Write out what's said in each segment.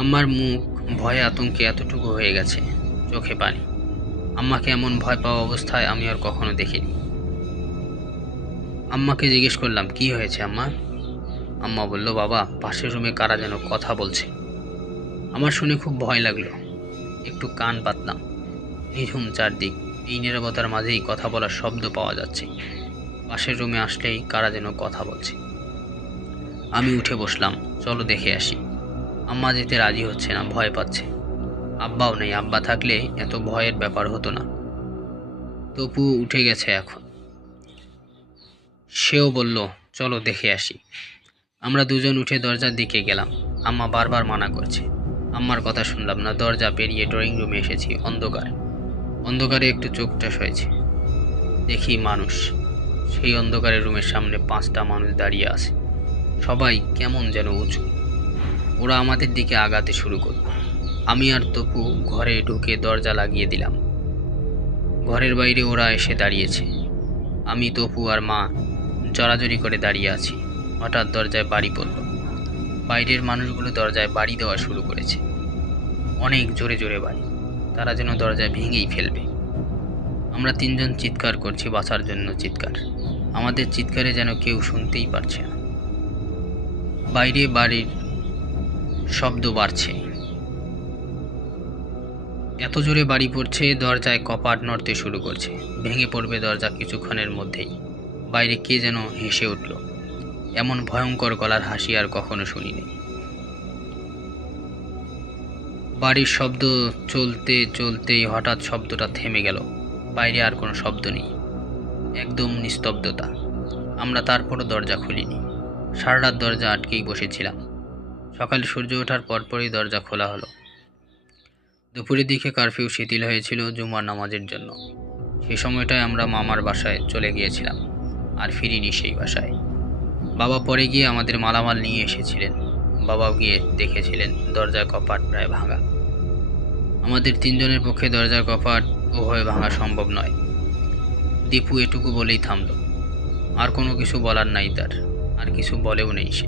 আমার মুখ ভয়ে আতঙ্কে এতটুকু হয়ে গেছে, চোখে পানি। আম্মাকে এমন ভয় পাওয়া অবস্থায় আমি আর কখনো দেখিনি। আম্মাকে জিজ্ঞেস করলাম, কি হয়েছে আম্মা? আম্মা বলল, বাবা, পাশের রুমে কারা যেন কথা বলছে। আমার শুনে খুব ভয় লাগলো। একটু কান পাতলাম। নিঝুম চারদিক, এই নীরবতার মাঝেই কথা বলার শব্দ পাওয়া যাচ্ছে। পাশের রুমে আসলেই কারা যেন কথা বলছে। আমি উঠে বসলাম, চলো দেখে আসি। আম্মা যেতে রাজি হচ্ছে না, ভয় পাচ্ছে। আব্বাও নেই, আব্বা থাকলে এত ভয়ের ব্যাপার হতো না। তপু উঠে গেছে এখন, সেও বলল, চলো দেখে আসি। আমরা দুজন উঠে দরজার দিকে গেলাম। আম্মা বারবার মানা করছে। আম্মার কথা শুনলাম না। দরজা পেরিয়ে ড্রয়িং রুমে এসেছি। অন্ধকারে একটু চোখটা সয়েছে। দেখি মানুষ। সেই অন্ধকারের রুমের সামনে 5টা মানুষ দাঁড়িয়ে আছে। সবাই কেমন যেন উঁচু। ওরা আমাদের দিকে আগাতে শুরু করল। আমি আর তপু ঘরে ঢুকে দরজা লাগিয়ে দিলাম। ঘরের বাইরে ওরা এসে দাঁড়িয়েছে। আমি, তপু আর মা জড়াজড়ি করে দাঁড়িয়ে আছি। হঠাৎ দরজায় বাড়ি পড়ল। বাইরের মানুষগুলো দরজায় বাড়ি দেওয়া শুরু করেছে। অনেক জোরে জোরে বাড়ি। তারা যেন দরজায় ভেঙেই ফেলবে। আমরা 3জন চিৎকার করছি, বাঁচার জন্য চিৎকার। আমাদের চিৎকারে যেন কেউ শুনতেই পারছে না। বাইরে বাড়ির শব্দ বাড়ছে। এত জোরে বাড়ি পড়ছে, দরজায় কপাট নড়তে শুরু করছে। ভেঙে পড়বে দরজা কিছুক্ষণের মধ্যেই। বাইরে কে যেন হেসে উঠল। এমন ভয়ঙ্কর গলার হাসি আর কখনো শুনিনি। বাড়ির শব্দ চলতে চলতেই হঠাৎ শব্দটা থেমে গেল। বাইরে আর কোনো শব্দ নেই, একদম নিস্তব্ধতা। আমরা তারপরও দরজা খুলিনি। সারা রাত দরজা আটকেই বসেছিলাম। সকালে সূর্য ওঠার পরপরই দরজা খোলা হলো। দুপুরের দিকে কারফিউ শিথিল হয়েছিল জুমার নামাজের জন্য। সেই সময়টায় আমরা মামার বাসায় চলে গিয়েছিলাম, আর ফিরিনি সেই বাসায়। বাবা পরে গিয়ে আমাদের মালামাল নিয়ে এসেছিলেন। বাবাও গিয়ে দেখেছিলেন দরজার কপাট প্রায় ভাঙা। আমাদের 3জনের পক্ষে দরজার কপাট উভয় ভাঙা সম্ভব নয়। দীপু এটুকু বলেই থামল। আর কোনো কিছু বলার নাই তার, আর কিছু বলেও নেই সে।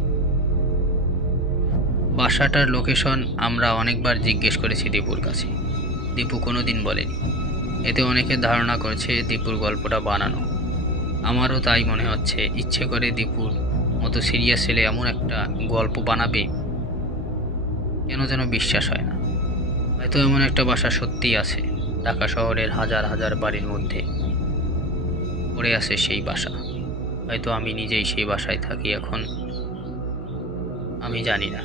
বাসাটার লোকেশন আমরা অনেকবার জিজ্ঞেস করেছি দীপুর কাছে। দীপু কোনোদিন বলেনি। এতে অনেকে ধারণা করছে দীপুর গল্পটা বানানো। আমারও তাই মনে হচ্ছে। ইচ্ছে করে দীপুর মতো সিরিয়াস ছেলে এমন একটা গল্প বানাবে, কেন যেন বিশ্বাস হয় না। হয়তো এমন একটা বাসা সত্যিই আছে। ঢাকা শহরের হাজার হাজার বাড়ির মধ্যে পড়ে আছে সেই বাসা। হয়তো আমি নিজেই সেই বাসায় থাকি এখন, আমি জানি না।